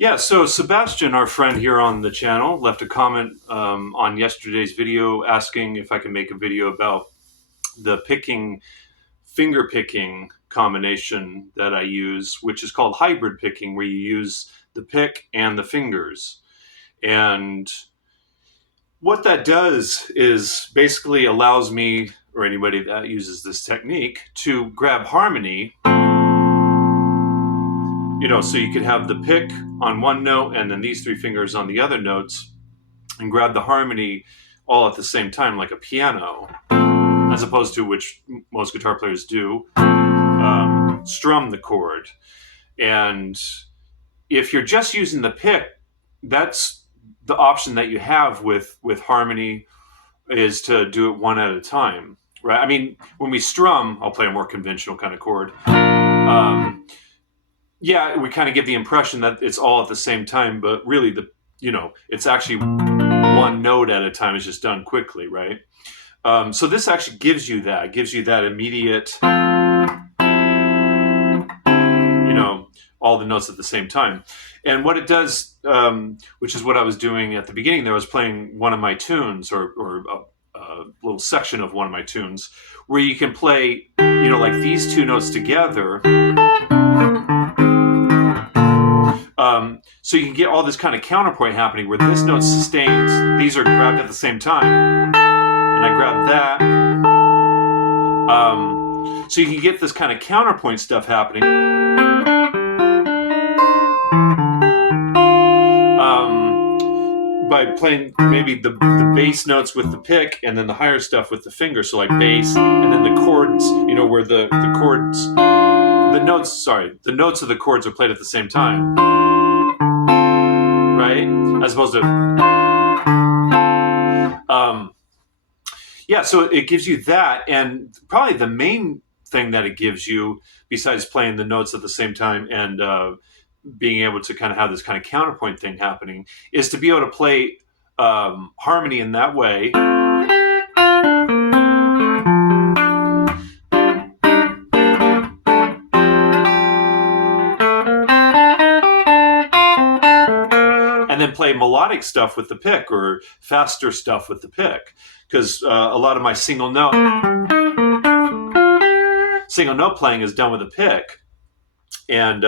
Yeah, so Sebastian, our friend here on the channel, left a comment on yesterday's video asking if I can make a video about the finger picking combination that I use, which is called hybrid picking, where you use the pick and the fingers. And what that does is basically allows me, or anybody that uses this technique, to grab harmony. So you could have the pick on one note and then these three fingers on the other notes and grab the harmony all at the same time, like a piano, as opposed to which most guitar players do, strum the chord. And if you're just using the pick, that's the option that you have with harmony, is to do it one at a time, right? I mean, when we strum, I'll play a more conventional kind of chord. Yeah, we kind of get the impression that it's all at the same time, but really it's actually one note at a time. It's just done quickly, right? So this actually gives you that immediate, all the notes at the same time. And what it does, which is what I was doing at the beginning there, I was playing one of my tunes or a little section of one of my tunes where you can play, like these two notes together. So you can get all this kind of counterpoint happening where this note's sustained, these are grabbed at the same time, and I grab that. So you can get this kind of counterpoint stuff happening. By playing maybe the bass notes with the pick and then the higher stuff with the finger. So like bass, and then the chords, where the notes of the chords are played at the same time. Right? As opposed to, so it gives you that, and probably the main thing that it gives you, besides playing the notes at the same time and being able to kind of have this kind of counterpoint thing happening, is to be able to play harmony in that way. And then play melodic stuff with the pick or faster stuff with the pick. Because a lot of my single note playing is done with a pick. And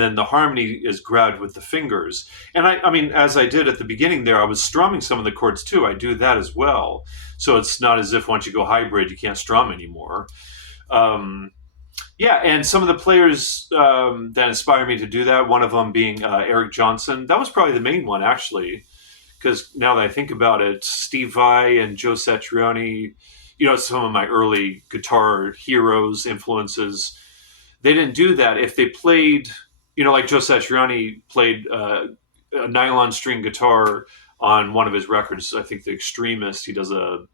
then the harmony is grabbed with the fingers. And I mean, as I did at the beginning there, I was strumming some of the chords too. I do that as well. So it's not as if once you go hybrid, you can't strum anymore. And some of the players that inspired me to do that, one of them being Eric Johnson. That was probably the main one, actually, because now that I think about it, Steve Vai and Joe Satriani, some of my early guitar heroes, influences, they didn't do that. If they played, like Joe Satriani played a nylon string guitar on one of his records, I think The Extremist, he does a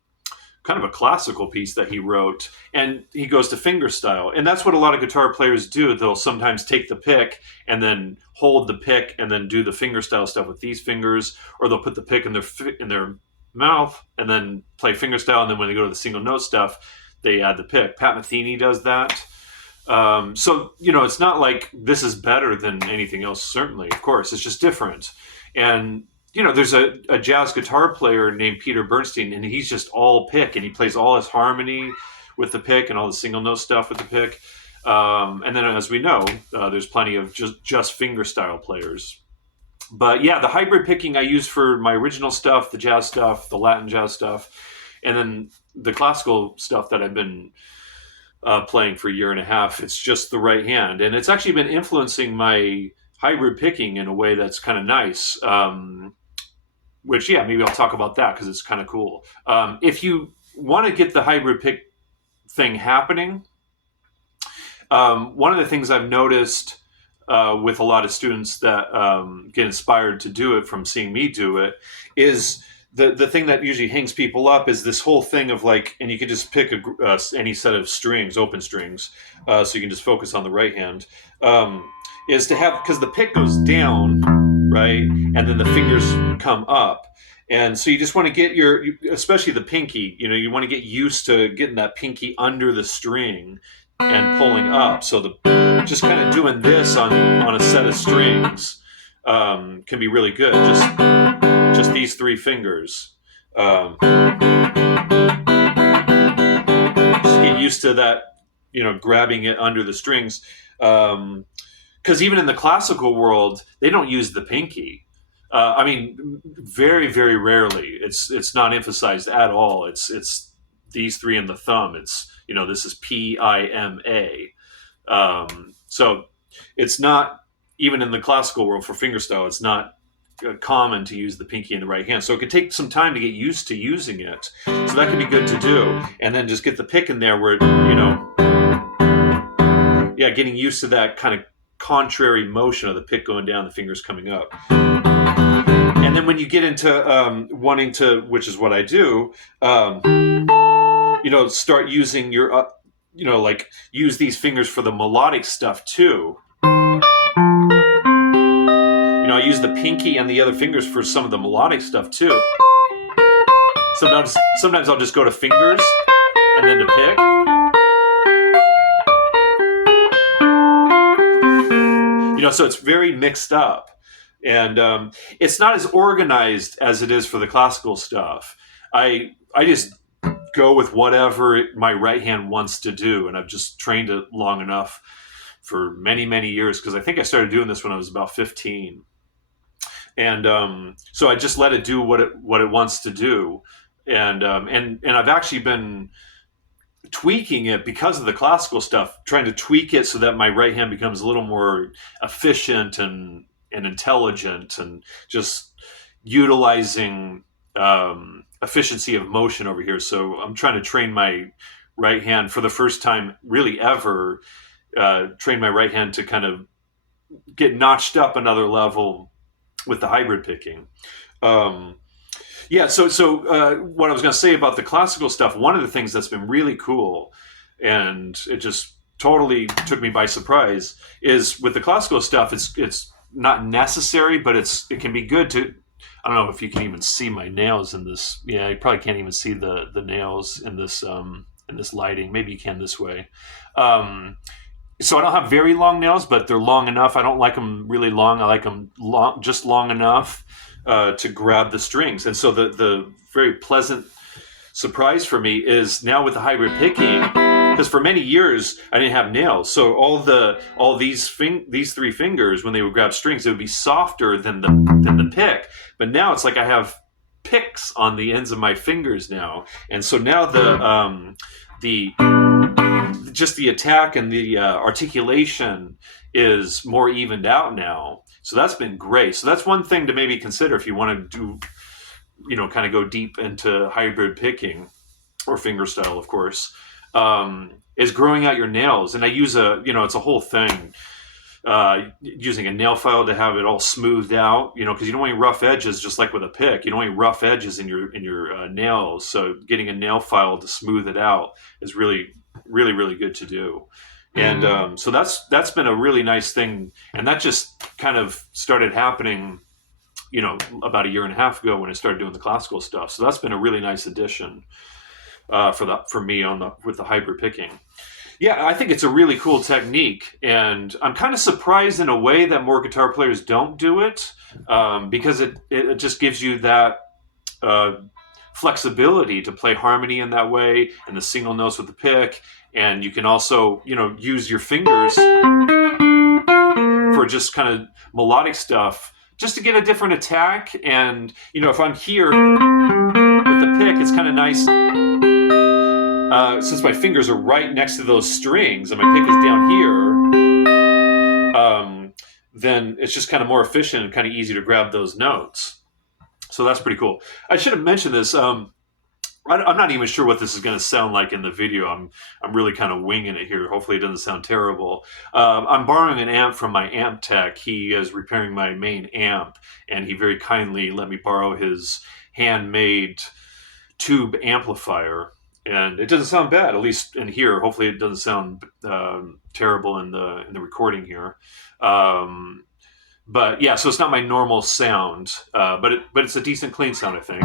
kind of a classical piece that he wrote, and he goes to fingerstyle. And that's what a lot of guitar players do. They'll sometimes take the pick and then hold the pick and then do the fingerstyle stuff with these fingers, or they'll put the pick in their mouth and then play fingerstyle, and then when they go to the single note stuff, they add the pick. Pat Metheny does that. So, it's not like this is better than anything else, certainly, of course. It's just different. And, there's a jazz guitar player named Peter Bernstein, and he's just all pick, and he plays all his harmony with the pick and all the single note stuff with the pick. And then, as we know, there's plenty of just fingerstyle players. But yeah, the hybrid picking I use for my original stuff, the jazz stuff, the Latin jazz stuff, and then the classical stuff that I've been playing for a year and a half. It's just the right hand, and it's actually been influencing my hybrid picking in a way that's kind of nice. Which, maybe I'll talk about that because it's kind of cool. If you want to get the hybrid pick thing happening, one of the things I've noticed with a lot of students that get inspired to do it from seeing me do it is the thing that usually hangs people up is this whole thing of like, and you can just pick any set of strings, open strings, so you can just focus on the right hand, is to have, because the pick goes down, right, and then the fingers come up. And so you just want to get especially the pinky, you want to get used to getting that pinky under the string and pulling up. So just kind of doing this on a set of strings can be really good. Just these three fingers. Just get used to that, grabbing it under the strings. Because even in the classical world, they don't use the pinky. I mean, very, very rarely. It's not emphasized at all. It's these three and the thumb. It's this is PIMA. So it's not, even in the classical world for fingerstyle, it's not common to use the pinky in the right hand. So it could take some time to get used to using it. So that can be good to do, and then just get the pick in there where getting used to that kind of contrary motion of the pick going down, the fingers coming up. And then when you get into wanting to, which is what I do, start using your, use these fingers for the melodic stuff too. I use the pinky and the other fingers for some of the melodic stuff too. Sometimes I'll just go to fingers and then to pick. So it's very mixed up, and it's not as organized as it is for the classical stuff. I just go with whatever my right hand wants to do, and I've just trained it long enough for many, many years, because I think I started doing this when I was about 15. And so I just let it do what it wants to do, and I've actually been tweaking it because of the classical stuff, trying to tweak it so that my right hand becomes a little more efficient and intelligent, and just utilizing efficiency of motion over here. So I'm trying to train my right hand for the first time really ever, train my right hand to kind of get notched up another level with the hybrid picking. So what I was going to say about the classical stuff, one of the things that's been really cool, and it just totally took me by surprise, is with the classical stuff, it's not necessary, but it can be good to, I don't know if you can even see my nails in this. Yeah, you probably can't even see the nails in this lighting. Maybe you can this way. So I don't have very long nails, but they're long enough. I don't like them really long. I like them just long enough to grab the strings. And so the very pleasant surprise for me is now with the hybrid picking, because for many years I didn't have nails. So all these three fingers, when they would grab strings, it would be softer than the pick. But now it's like I have picks on the ends of my fingers now. And so now the attack and the articulation is more evened out now. So that's been great. So that's one thing to maybe consider if you want to do, kind of go deep into hybrid picking or fingerstyle, of course, is growing out your nails. And I use it's a whole thing, using a nail file to have it all smoothed out, because you don't want any rough edges, just like with a pick. You don't want any rough edges in your nails. So getting a nail file to smooth it out is really, really, really good to do. And so that's been a really nice thing, and that just kind of started happening, about a year and a half ago when I started doing the classical stuff. So that's been a really nice addition for me with the hybrid picking. Yeah, I think it's a really cool technique, and I'm kind of surprised in a way that more guitar players don't do it, because it just gives you that flexibility to play harmony in that way, and the single notes with the pick. And you can also, use your fingers for just kind of melodic stuff, just to get a different attack. And, if I'm here with the pick, it's kind of nice. Since my fingers are right next to those strings and my pick is down here, then it's just kind of more efficient and kind of easy to grab those notes. So that's pretty cool. I should have mentioned this. I'm not even sure what this is going to sound like in the video. I'm really kind of winging it here. Hopefully it doesn't sound terrible. I'm borrowing an amp from my amp tech. He is repairing my main amp, and he very kindly let me borrow his handmade tube amplifier. And it doesn't sound bad, at least in here. Hopefully it doesn't sound terrible in the recording here. But yeah, so it's not my normal sound, but it's a decent clean sound, I think.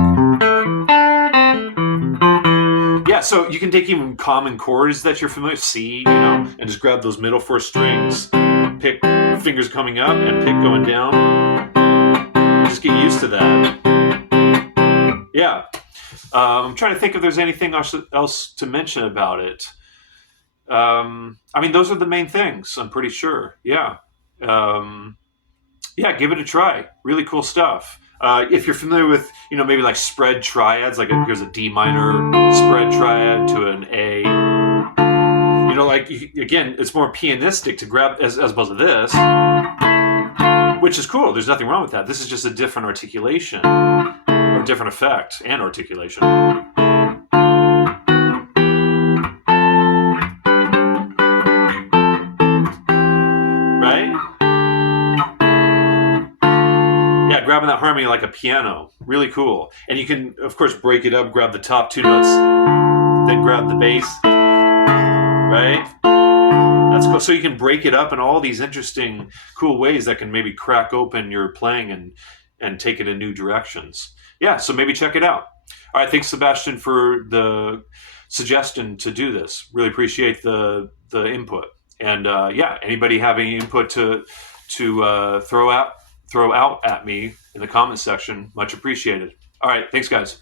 Yeah, so you can take even common chords that you're familiar with, C, and just grab those middle four strings, pick fingers coming up and pick going down. get used to that. Yeah. I'm trying to think if there's anything else to mention about it. I mean, those are the main things, I'm pretty sure. Yeah. Yeah, give it a try. Really cool stuff. If you're familiar with, maybe like spread triads, like here's a D minor spread triad to an A. Again, it's more pianistic to grab as opposed to this, which is cool. There's nothing wrong with that. This is just a different articulation, or different effect and articulation. Grabbing that harmony like a piano. Really cool. And you can, of course, break it up, grab the top two notes, then grab the bass. Right? That's cool. So you can break it up in all these interesting, cool ways that can maybe crack open your playing and take it in new directions. Yeah, so maybe check it out. All right, thanks, Sebastian, for the suggestion to do this. Really appreciate the input. And anybody have any input to throw out at me in the comments section, much appreciated. All right, thanks, guys.